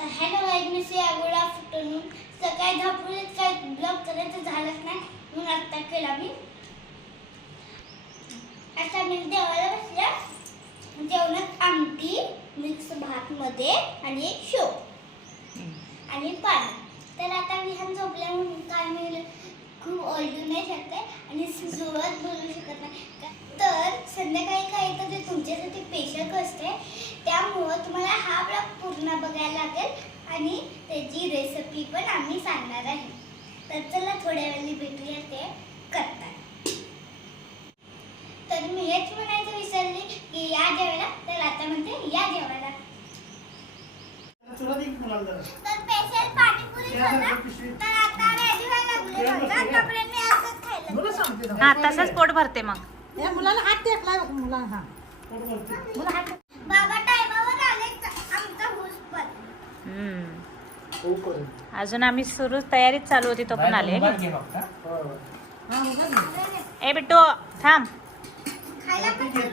तर हॅलो वाईटनेस या good afternoon सकाळी धापूरच काय ब्लॉग करायचं झालंच नाही. म्हणून आत्ता केला मी. आता मी देवाला बसल्या. जेवणात आमटी मिक्स भातमध्ये आणि एक शो आणि पाणी तर आता विहान झोपल्या म्हणून काय मी खूप ओळखू नाही शकते आणि जोरात बोलू शकत नाही. तर संध्याकाळी काय तर ते तुमच्यासाठी पेशक असते त्यामुळं तुम्हाला हा पूर्ण बघायला लागेल. आणि त्याची रेसिपी पण आम्ही सांगणार आहे. तर चला थोड्या वेळाने भेटूया ते करतात तर मी हेच म्हणायचं विसरले की या जेवायला तर आता म्हणते या जेवायला. तर स्पेशल पाणीपुरी आता व्हायला लागले मी असंच खायला. हा तसंच पोट भरते मग. या मुलाला हात टेकला मुला हा. पोट भरते. मुला हात बाबा टायमावर आले तर आमचा हुस पण हम्म. हो, करेल. अजून आम्ही सुरू तयारीत चालू होती तो पण आले? हो. हा. ए बिट्टू थांब खायला पण सुरू